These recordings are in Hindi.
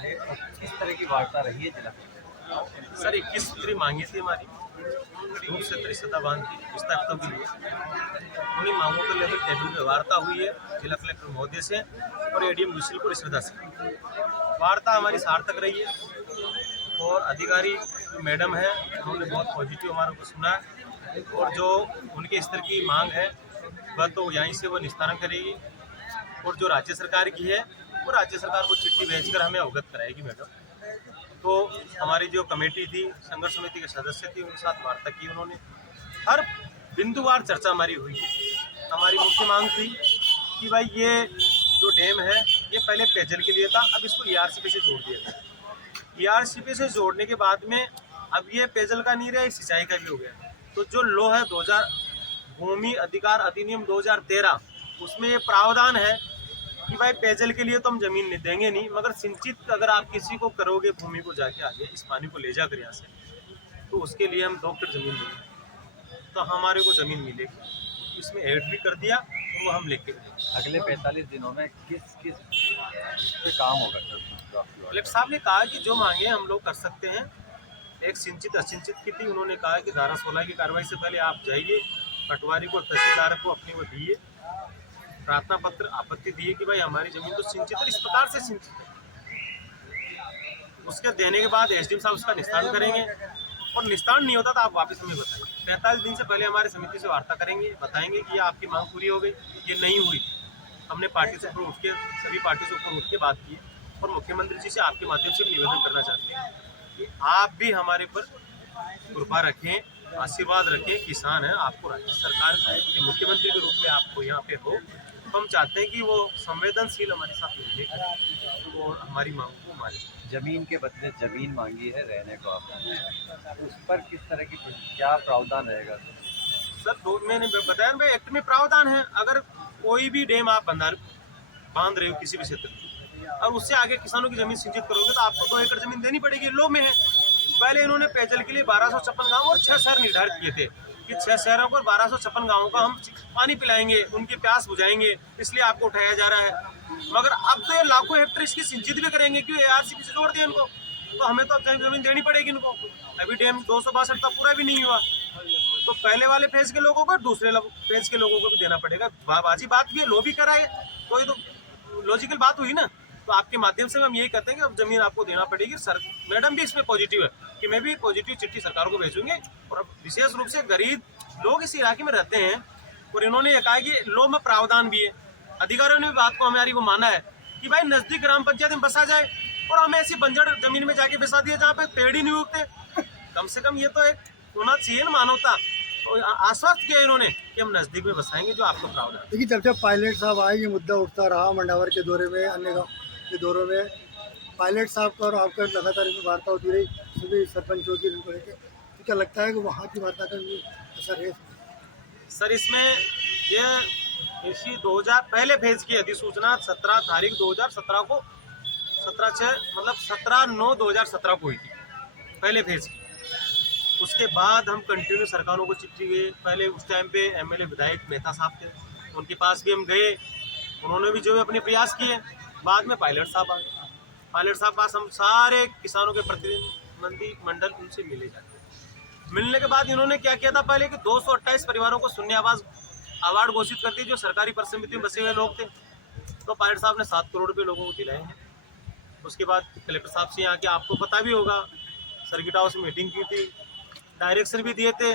किस तरह की वार्ता रही है जिला में? सर 21 सूत्री मांगी थी हमारी, धूप से त्रिशता बांध की विस्थापितों के लिए। उन्हीं मांगों को लेकर टेबल पे वार्ता हुई है जिला कलेक्टर महोदय से और एडीएम विशुलपुर श्रद्धा से। वार्ता हमारी सार्थक रही है और अधिकारी जो मैडम है उन्होंने बहुत पॉजिटिव हमारे को सुना है और जो उनके स्तर की मांग है वह तो यहीं से वो निस्तारण करेगी और जो राज्य सरकार की है वो राज्य सरकार को चिट्ठी भेजकर हमें अवगत कराएगी मैडम। तो हमारी जो कमेटी थी, संघर्ष समिति के सदस्य थे, उनके साथ वार्ता की उन्होंने। हर बिंदुवार चर्चा हमारी हुई। हमारी मुख्य मांग थी कि भाई ये जो डैम है ये पहले पेयजल के लिए था, अब इसको ईआरसीपी से जोड़ दिया गया। ईआरसीपी से जोड़ने के बाद में अब ये पेयजल का नहीं रहा, सिंचाई का भी हो गया। तो जो लॉ है 2000 भूमि अधिकार अधिनियम 2013 उसमें ये प्रावधान है कि भाई पेयजल के लिए तो हम जमीन नहीं देंगे नहीं, मगर सिंचित अगर आप किसी को करोगे भूमि को जाके आगे इस पानी को ले जाकर यहाँ से, तो उसके लिए हम 2 फीट जमीन देंगे, तो हमारे को जमीन मिलेगी। इसमें ऐड भी कर दिया तो वो हम लेके गए। अगले 45 दिनों में किस किस पे काम होगा सर? कलेक्टर साहब ने कहा कि जो मांगे हम लोग कर सकते हैं। एक सिंचित असिंचित की थी, उन्होंने कहा कि धारा 16 की कार्रवाई से पहले आप जाइए, पटवारी को तहसीलदार को अपनी वो दिए प्रार्थना पत्र, आपत्ति दिए कि भाई हमारी जमीन तो सिंचित है, इस प्रकार से सिंचित है। उसके देने के बाद एसडीएम साहब उसका निस्तारण करेंगे और निस्तारण नहीं होता तो आप वापस हमें बताइए। 45 दिन से पहले हमारे समिति से वार्ता करेंगे, बताएंगे कि ये आपकी मांग पूरी हो गई, ये नहीं हुई। हमने पार्टी से ऊपर उठ के, सभी पार्टी से ऊपर उठ के बात की है और मुख्यमंत्री जी से आपके माध्यम से निवेदन करना चाहते हैं कि आप भी हमारे पर कृपा रखें, आशीर्वाद रखें। किसान है, आपको राज्य सरकार के मुख्यमंत्री के रूप में आपको यहाँ पे हो, तो हम चाहते हैं कि वो संवेदनशील हमारे साथ मिले और हमारी मांग को माने। जमीन के बदले जमीन मांगी है रहने को आपने, उस पर किस तरह की क्या प्रावधान रहेगा सर? मैंने बताया ना, एक्ट में प्रावधान है, अगर कोई भी डैम आप बांध रहे हो किसी भी क्षेत्र में और उससे आगे किसानों की जमीन सिंचित करोगे तो आपको 2 एकड़ जमीन देनी पड़ेगी। लो में है। पहले इन्होंने पेयजल के लिए 1256 गाँव और 6 शहर निर्धारित किए थे कि 6 शहरों को 1256 गाँवों का हम पानी पिलाएंगे, उनकी प्यास बुझाएंगे, इसलिए आपको उठाया जा रहा है। मगर अब तो ये लाखों हेक्टेयर इसकी सिंचित भी करेंगे, क्यों? एआरसीपी से जोड़ दिया इनको, तो हमें तो अब जमीन देनी पड़ेगी इनको। अभी डैम 262 तक पूरा भी नहीं हुआ, तो पहले वाले फेज के लोगों को दूसरे फेज के लोगों को भी देना पड़ेगा। बाजी बात भी है, लो भी कराए, तो ये तो लॉजिकल बात हुई ना। तो आपके माध्यम से हम यही कहते हैं कि अब जमीन आपको देना पड़ेगी। सर मैडम भी इसमें पॉजिटिव है कि मैं भी पॉजिटिव चिट्ठी सरकार को भेजूंगी और विशेष रूप से गरीब लोग इस इलाके में रहते हैं और इन्होंने ये कहा कि लो में प्रावधान भी है। अधिकारियों ने भी बात को हमारी वो माना है कि भाई नजदीक ग्राम पंचायत में बसा जाए और हमें ऐसी बंजर जमीन में जाके बसा दिया जहाँ पे पेड़ ही नहीं उगते। कम से कम ये तो एक होना चाहिए ना मानवता। तो आश्वस्त किया इन्होंने कि हम नजदीक में बसाएंगे जो आपको प्रावधान। देखिए, जब जब पायलट साहब आए ये मुद्दा उठता रहा, मंडावर के दौरे में, अन्य गाँव के दौरों में पायलट साहब का और आपका लगातार इसमें वार्ता होती रही सभी सरपंचों की को लेकर, तो क्या लगता है कि वहाँ की वार्ता का भी असर है? सर इसमें ये इसी 2000 पहले फेज की अधिसूचना 17 तारीख 2017 को 17/6 मतलब 17/9/2017 को हुई थी पहले फेज की। उसके बाद हम कंटिन्यू सरकारों को चिट्ठी गए। पहले उस टाइम पे एमएलए विधायक मेहता साहब थे, उनके पास भी हम गए, उन्होंने भी जो है अपने प्रयास किए। बाद में पायलट साहब आए, पायलट साहब पास हम सारे किसानों के प्रतिनिधि मंडल उनसे मिले जाते। मिलने के बाद इन्होंने क्या किया था पहले कि 228 परिवारों को शून्य आवास अवार्ड घोषित कर दी जो सरकारी परिसमिति में बसे हुए लोग थे। तो पायलट साहब ने 7 करोड़ रुपये लोगों को दिलाए हैं। उसके बाद कलेक्टर साहब से यहाँ के आपको पता भी होगा, सर्किट हाउस में मीटिंग की थी, डायरेक्शन भी दिए थे।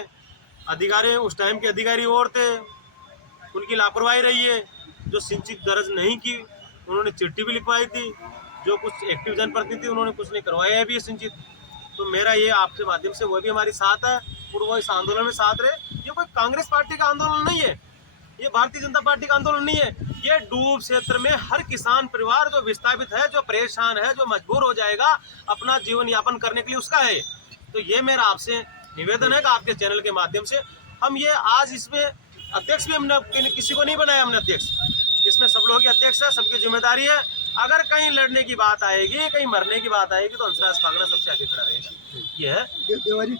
अधिकारी उस टाइम के अधिकारी और थे, उनकी लापरवाही रही है। जो सिंचित दर्ज नहीं की उन्होंने चिट्ठी भी लिखवाई थी, जो कुछ एक्टिव जनप्रतिनिधि उन्होंने कुछ नहीं करवाया है भी सिंचित। तो मेरा ये आपके माध्यम से वो भी हमारी साथ है और वो इस आंदोलन में साथ रहे। ये कोई कांग्रेस पार्टी का आंदोलन नहीं है, ये भारतीय जनता पार्टी का आंदोलन नहीं है। ये डूब क्षेत्र में हर किसान परिवार जो विस्थापित है, जो परेशान है, जो मजबूर हो जाएगा अपना जीवन यापन करने के लिए, उसका है। तो ये मेरा आपसे निवेदन है कि आपके चैनल के माध्यम से हम ये आज इसमें अध्यक्ष भी हमने किसी को नहीं बनाया, हमने अध्यक्ष इसमें सब लोगों के अध्यक्ष है, सबकी जिम्मेदारी है। अगर कहीं लड़ने की बात आएगी, कहीं मरने की बात आएगी तो हंसराज फागड़ा सबसे आगे खड़ा रहेगा। ये है देवारी